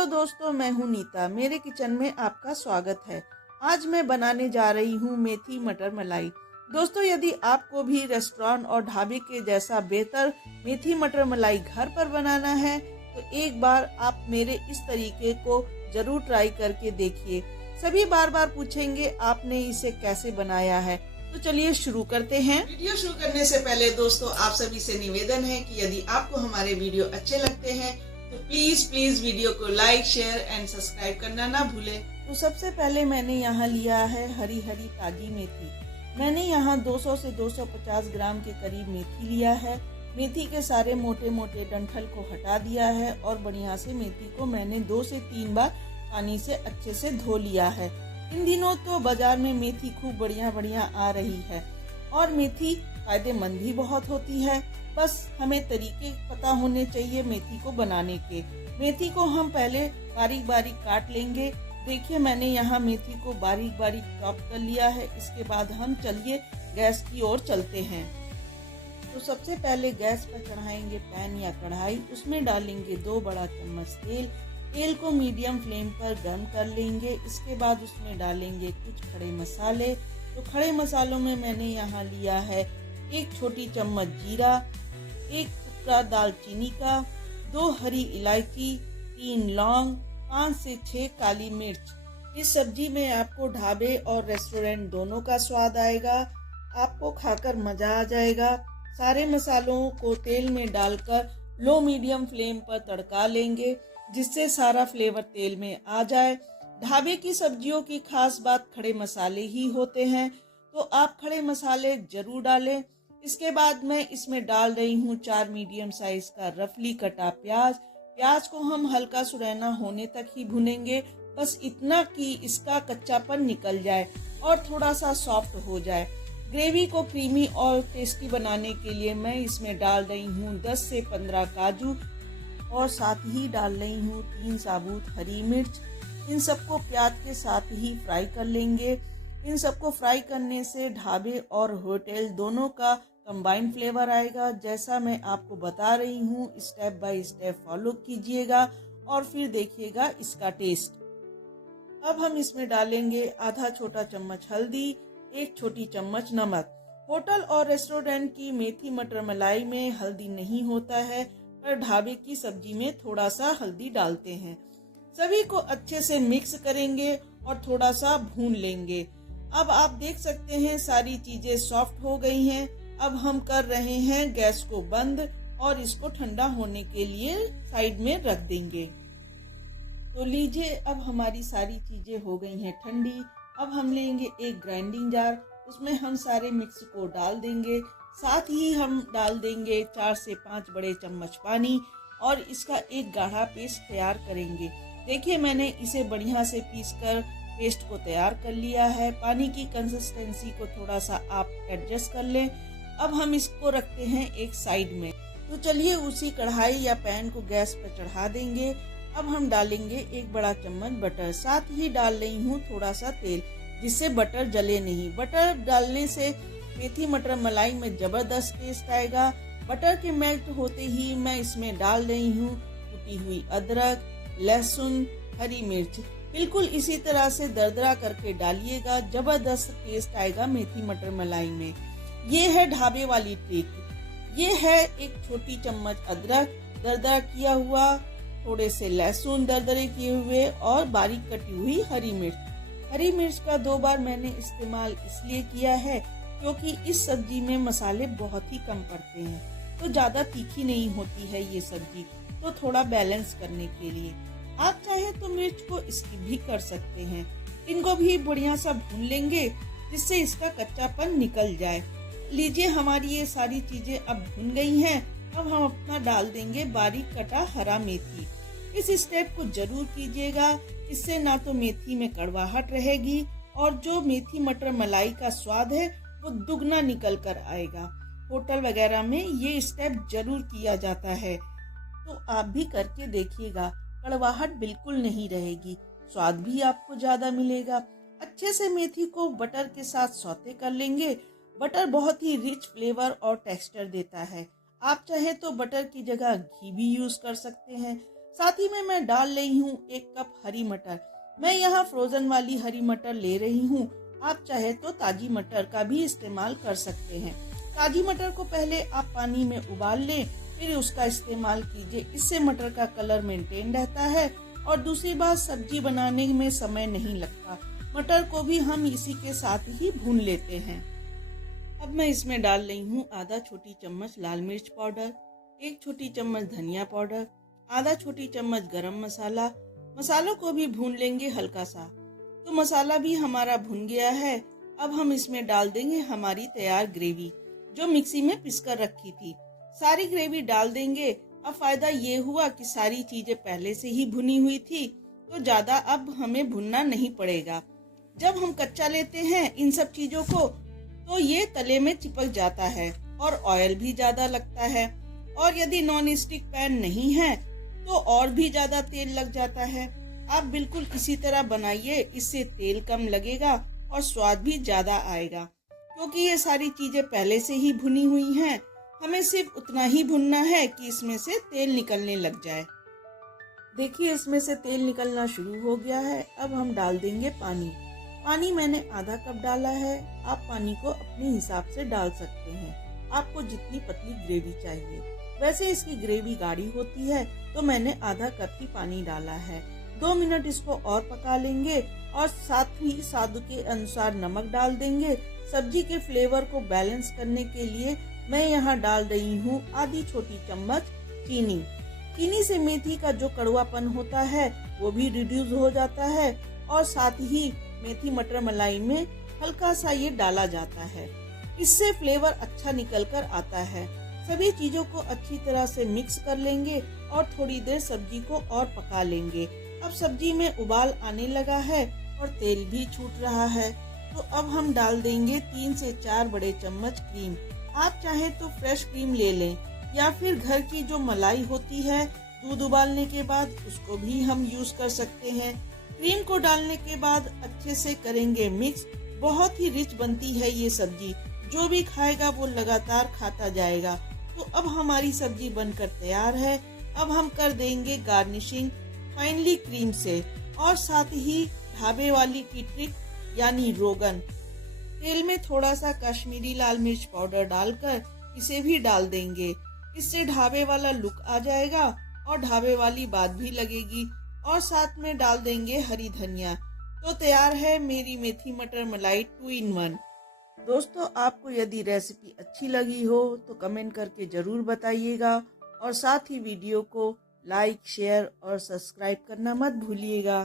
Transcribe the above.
Hello दोस्तों, मैं हूं नीता। मेरे किचन में आपका स्वागत है। आज मैं बनाने जा रही हूं मेथी मटर मलाई। दोस्तों, यदि आपको भी रेस्टोरेंट और ढाबे के जैसा बेहतर मेथी मटर मलाई घर पर बनाना है तो एक बार आप मेरे इस तरीके को जरूर ट्राई करके देखिए। सभी बार बार पूछेंगे आपने इसे कैसे बनाया है। तो चलिए शुरू करते हैं। वीडियो शुरू करने से पहले दोस्तों आप सभी से निवेदन है कि यदि आपको हमारे वीडियो अच्छे लगते हैं तो प्लीज वीडियो को लाइक, शेयर एंड सब्सक्राइब करना ना भूलें। तो सबसे पहले मैंने यहाँ लिया है हरी हरी ताजी मेथी। मैंने यहाँ 200 से 250 ग्राम के करीब मेथी लिया है। मेथी के सारे मोटे मोटे डंठल को हटा दिया है और बढ़िया से मेथी को मैंने 2 से 3 बार पानी से अच्छे से धो लिया है। इन दिनों तो बाजार में मेथी खूब बढ़िया आ रही है और मेथी फायदेमंद भी बहुत होती है। बस हमें तरीके पता होने चाहिए मेथी को बनाने के। मेथी को हम पहले बारीक बारीक काट लेंगे। देखिए मैंने यहाँ मेथी को बारीक बारीक चॉप कर लिया है। इसके बाद हम चलिए गैस की ओर चलते हैं। तो सबसे पहले गैस पर चढ़ाएंगे पैन या कढ़ाई। उसमें डालेंगे 2 बड़ा चम्मच तेल। तेल को मीडियम फ्लेम पर गर्म कर लेंगे। इसके बाद उसमें डालेंगे कुछ खड़े मसाले। तो खड़े मसालों में मैंने यहाँ लिया है 1 छोटी चम्मच जीरा, 1 टुकड़ा दालचीनी का, 2 हरी इलायची, 3 लौंग, 5 से 6 काली मिर्च। इस सब्जी में आपको ढाबे और रेस्टोरेंट दोनों का स्वाद आएगा। आपको खाकर मजा आ जाएगा। सारे मसालों को तेल में डालकर लो मीडियम फ्लेम पर तड़का लेंगे जिससे सारा फ्लेवर तेल में आ जाए। ढाबे की सब्जियों की खास बात खड़े मसाले ही होते हैं, तो आप खड़े मसाले जरूर डालें। इसके बाद मैं इसमें डाल रही हूँ 4 मीडियम साइज का रफली कटा प्याज। प्याज को हम हल्का सुनहरा होने तक ही भुनेंगे, बस इतना कि इसका कच्चापन निकल जाए और थोड़ा सा सॉफ्ट हो जाए। ग्रेवी को क्रीमी और टेस्टी बनाने के लिए मैं इसमें डाल रही हूँ 10 से 15 काजू और साथ ही डाल रही हूँ 3 साबुत हरी मिर्च। इन सबको प्याज के साथ ही फ्राई कर लेंगे। इन सबको फ्राई करने से ढाबे और होटल दोनों का कंबाइंड फ्लेवर आएगा। जैसा मैं आपको बता रही हूँ स्टेप बाय स्टेप फॉलो कीजिएगा और फिर देखिएगा इसका टेस्ट। अब हम इसमें डालेंगे आधा छोटा चम्मच हल्दी, 1 छोटी चम्मच नमक। होटल और रेस्टोरेंट की मेथी मटर मलाई में हल्दी नहीं होता है, पर ढाबे की सब्जी में थोड़ा सा हल्दी डालते हैं। सभी को अच्छे से मिक्स करेंगे और थोड़ा सा भून लेंगे। अब आप देख सकते हैं सारी चीजें सॉफ्ट हो गई हैं। अब हम कर रहे हैं गैस को बंद और इसको ठंडा होने के लिए साइड में रख देंगे। तो लीजिए अब हमारी सारी चीजें हो गई हैं ठंडी। अब हम लेंगे एक ग्राइंडिंग जार, उसमें हम सारे मिक्स को डाल देंगे। साथ ही हम डाल देंगे 4 से 5 बड़े चम्मच पानी और इसका एक गाढ़ा पेस्ट तैयार करेंगे। देखिए मैंने इसे बढ़िया से पीसकर पेस्ट को तैयार कर लिया है। पानी की कंसिस्टेंसी को थोड़ा सा आप एडजस्ट कर लें। अब हम इसको रखते हैं एक साइड में। तो चलिए उसी कढ़ाई या पैन को गैस पर चढ़ा देंगे। अब हम डालेंगे 1 बड़ा चम्मच बटर। साथ ही डाल रही हूँ थोड़ा सा तेल जिससे बटर जले नहीं। बटर डालने से मेथी मटर मलाई में जबरदस्त टेस्ट आएगा। बटर के मेल्ट होते ही मैं इसमें डाल रही हूँ कुटी हुई अदरक, लहसुन, हरी मिर्च। बिल्कुल इसी तरह से दरदरा करके डालिएगा, जबरदस्त टेस्ट आएगा मेथी मटर मलाई में। ये है ढाबे वाली ट्रिक। ये है 1 छोटी चम्मच अदरक दरदरा किया हुआ, थोड़े से लहसुन दरदरे किए हुए और बारीक कटी हुई हरी मिर्च। हरी मिर्च का 2 बार मैंने इस्तेमाल इसलिए किया है क्योंकि इस सब्जी में मसाले बहुत ही कम पड़ते हैं, तो ज्यादा तीखी नहीं होती है ये सब्जी, तो थोड़ा बैलेंस करने के लिए आप चाहे तो मिर्च को स्किप भी कर सकते हैं। इनको भी बढ़िया सा भून लेंगे जिससे इसका कच्चापन निकल जाए। लीजिए हमारी ये सारी चीजें अब भून गई हैं। अब हम अपना डाल देंगे बारीक कटा हरा मेथी। इस स्टेप को जरूर कीजिएगा, इससे ना तो मेथी में कड़वाहट रहेगी और जो मेथी मटर मलाई का स्वाद है वो दुगना निकल कर आएगा। होटल वगैरह में ये स्टेप जरूर किया जाता है, तो आप भी करके देखिएगा। कड़वाहट बिल्कुल नहीं रहेगी, स्वाद भी आपको ज्यादा मिलेगा। अच्छे से मेथी को बटर के साथ सौते कर लेंगे। बटर बहुत ही रिच फ्लेवर और टेक्सचर देता है। आप चाहे तो बटर की जगह घी भी यूज कर सकते हैं। साथ ही में मैं डाल रही हूँ 1 कप हरी मटर। मैं यहाँ फ्रोजन वाली हरी मटर ले रही हूँ। आप चाहे तो ताजी मटर का भी इस्तेमाल कर सकते हैं। ताजी मटर को पहले आप पानी में उबाल लें, फिर उसका इस्तेमाल कीजिए। इससे मटर का कलर मेंटेन रहता है और दूसरी बात, सब्जी बनाने में समय नहीं लगता। मटर को भी हम इसी के साथ ही भून लेते हैं। अब मैं इसमें डाल रही हूँ आधा छोटी चम्मच लाल मिर्च पाउडर, 1 छोटी चम्मच धनिया पाउडर, आधा छोटी चम्मच गरम मसाला। मसालों को भी भून लेंगे हल्का सा। तो मसाला भी हमारा भुन गया है। अब हम इसमें डाल देंगे हमारी तैयार ग्रेवी जो मिक्सी में पीसकर रखी थी। सारी ग्रेवी डाल देंगे। अब फायदा ये हुआ कि सारी चीजें पहले से ही भुनी हुई थी, तो ज्यादा अब हमें भुनना नहीं पड़ेगा। जब हम कच्चा लेते हैं इन सब चीजों को तो ये तले में चिपक जाता है और ऑयल भी ज्यादा लगता है। और यदि नॉन स्टिक पैन नहीं है तो और भी ज्यादा तेल लग जाता है। आप बिल्कुल इसी तरह बनाइए, इससे तेल कम लगेगा और स्वाद भी ज्यादा आएगा, क्योंकि ये सारी चीजें पहले से ही भुनी हुई हैं। हमें सिर्फ उतना ही भुनना है कि इसमें से तेल निकलने लग जाए। देखिए इसमें से तेल निकलना शुरू हो गया है। अब हम डाल देंगे पानी। पानी मैंने आधा कप डाला है। आप पानी को अपने हिसाब से डाल सकते हैं, आपको जितनी पतली ग्रेवी चाहिए। वैसे इसकी ग्रेवी गाढ़ी होती है तो मैंने आधा कप ही पानी डाला है। 2 मिनट इसको और पका लेंगे और साथ ही स्वाद के अनुसार नमक डाल देंगे। सब्जी के फ्लेवर को बैलेंस करने के लिए मैं यहाँ डाल रही हूँ आधी छोटी चम्मच चीनी। चीनी से मेथी का जो कड़वापन होता है वो भी रिड्यूस हो जाता है और साथ ही मेथी मटर मलाई में हल्का सा ये डाला जाता है। इससे फ्लेवर अच्छा निकल कर आता है। सभी चीजों को अच्छी तरह से मिक्स कर लेंगे और थोड़ी देर सब्जी को और पका लेंगे। अब सब्जी में उबाल आने लगा है और तेल भी छूट रहा है। तो अब हम डाल देंगे 3 से 4 बड़े चम्मच क्रीम। आप चाहे तो फ्रेश क्रीम ले लें या फिर घर की जो मलाई होती है दूध उबालने के बाद उसको भी हम यूज कर सकते हैं। क्रीम को डालने के बाद अच्छे से करेंगे मिक्स। बहुत ही रिच बनती है ये सब्जी, जो भी खाएगा वो लगातार खाता जाएगा। तो अब हमारी सब्जी बनकर तैयार है। अब हम कर देंगे गार्निशिंग फाइनली क्रीम से और साथ ही ढाबे वाली की ट्रिक यानी रोगन। तेल में थोड़ा सा कश्मीरी लाल मिर्च पाउडर डालकर इसे भी डाल देंगे। इससे ढाबे वाला लुक आ जाएगा और ढाबे वाली बात भी लगेगी। और साथ में डाल देंगे हरी धनिया। तो तैयार है मेरी मेथी मटर मलाई 2 in 1। दोस्तों आपको यदि रेसिपी अच्छी लगी हो तो कमेंट करके जरूर बताइएगा और साथ ही वीडियो को लाइक, शेयर और सब्सक्राइब करना मत भूलिएगा।